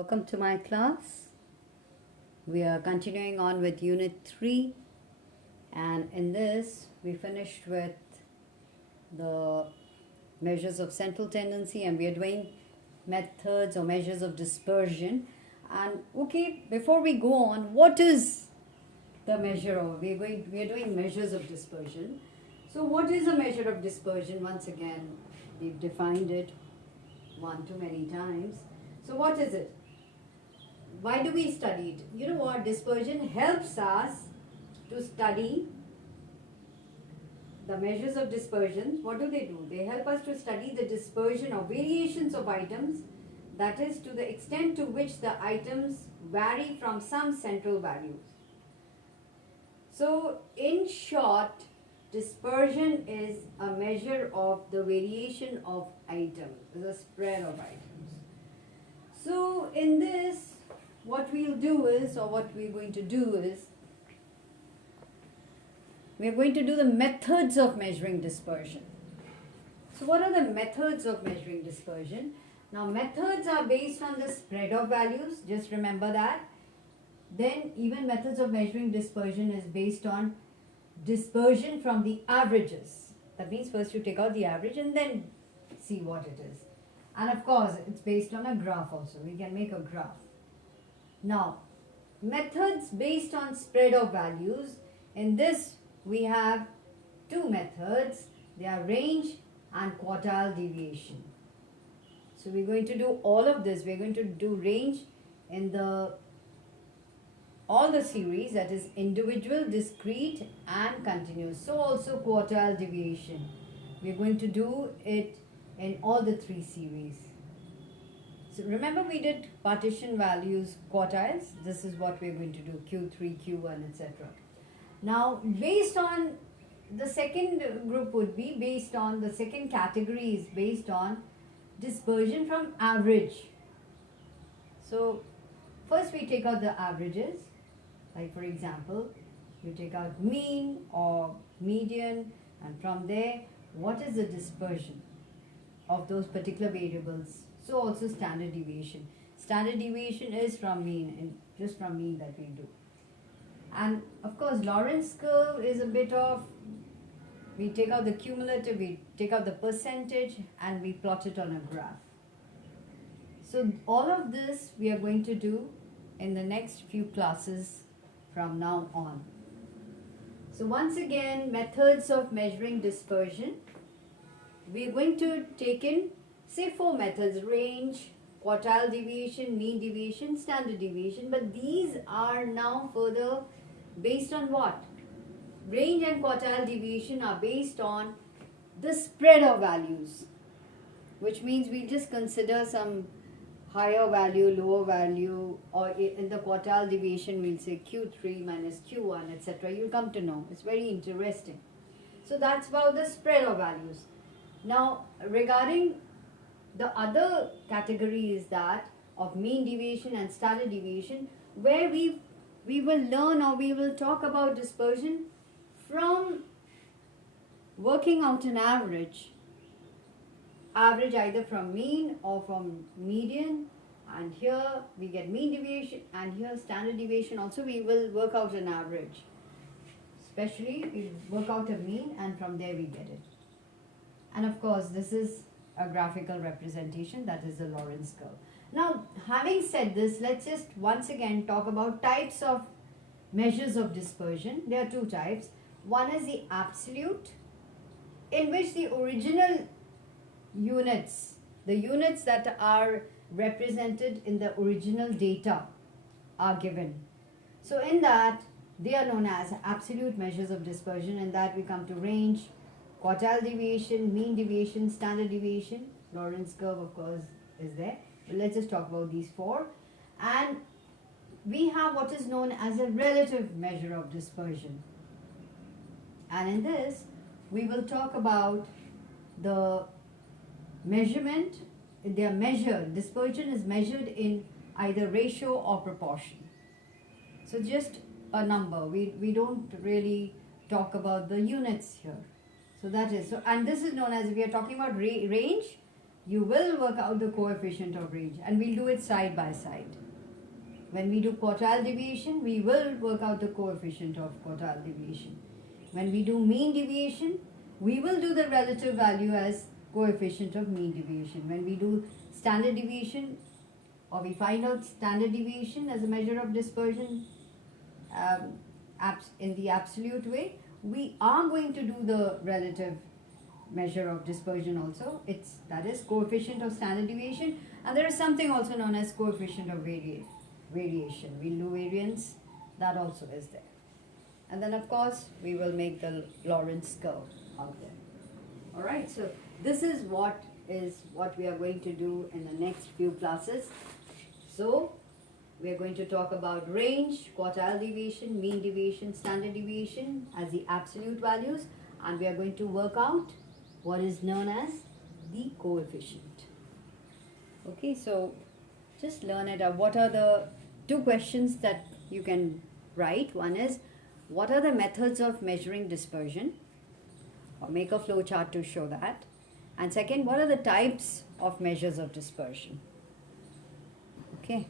Welcome to my class. We are continuing on with Unit 3, and in this we finished with the measures of central tendency, and we are doing methods or measures of dispersion. And okay, before we go on, what is the measure of? We are doing measures of dispersion. So what is a measure of dispersion? Once again, we've defined it one too many times. So what is it? Why do we study it? You know what? Dispersion helps us to study the measures of dispersion. What do? They help us to study the dispersion of variations of items, that is, to the extent to which the items vary from some central values. So, in short, dispersion is a measure of the variation of items, the spread of items. So, in this, what we'll do is, or what we're going to do is, we're going to do the methods of measuring dispersion. So what are the methods of measuring dispersion? Now methods are based on the spread of values, just remember that. Then even methods of measuring dispersion is based on dispersion from the averages. That means first you take out the average and then see what it is. And of course it's based on a graph also. We can make a graph. Now, methods based on spread of values. In this, we have two methods. They are range and quartile deviation. So, we're going to do all of this. We're going to do range in all the series, that is individual, discrete and continuous. So, also quartile deviation. We're going to do it in all the three series. So remember we did partition values quartiles. This is what we're going to do, Q3, Q1, etc. Now based on the second group would be based on the second category is based on dispersion from average. So first we take out the averages, like for example you take out mean or median, and from there what is the dispersion of those particular variables. So also standard deviation. Standard deviation is from mean, and just from mean that we do. And of course Lorentz curve is a bit of, we take out the cumulative, we take out the percentage and we plot it on a graph. So all of this we are going to do in the next few classes from now on. So once again, methods of measuring dispersion. We are going to take in, say, four methods: range, quartile deviation, mean deviation, standard deviation. But these are now further based on what? Range and quartile deviation are based on the spread of values, which means we just consider some higher value, lower value, or in the quartile deviation we'll say Q3 minus Q1, etc. You'll come to know. It's very interesting. So that's about the spread of values. Now regarding the other category is that of mean deviation and standard deviation, where we will learn or we will talk about dispersion from working out an average either from mean or from median, and here we get mean deviation and here standard deviation. Also we will work out an average, especially we work out a mean and from there we get it. And of course this is a graphical representation, that is the Lorentz curve. Now having said this, let's just once again talk about types of measures of dispersion. There are two types. One is the absolute, in which the original units, the units that are represented in the original data are given. So in that they are known as absolute measures of dispersion. In that we come to range, quartile deviation, mean deviation, standard deviation. Lorentz curve of course is there. But let's just talk about these four. And we have what is known as a relative measure of dispersion. And in this we will talk about the measurement. They are measured. Dispersion is measured in either ratio or proportion. So just a number. We don't really talk about the units here. So that is, so, and this is known as, if we are talking about range, you will work out the coefficient of range, and we'll do it side by side. When we do quartile deviation, we will work out the coefficient of quartile deviation. When we do mean deviation, we will do the relative value as coefficient of mean deviation. When we do standard deviation, or we find out standard deviation as a measure of dispersion in the absolute way, we are going to do the relative measure of dispersion also. That is coefficient of standard deviation, and there is something also known as coefficient of variation. We'll do variance, that also is there. And then of course we will make the Lorentz curve out there. Alright, so this is what we are going to do in the next few classes. So we are going to talk about range, quartile deviation, mean deviation, standard deviation as the absolute values, and we are going to work out what is known as the coefficient. Okay, so just learn it out. What are the two questions that you can write? One is, what are the methods of measuring dispersion? Or make a flow chart to show that. And second, what are the types of measures of dispersion? Okay.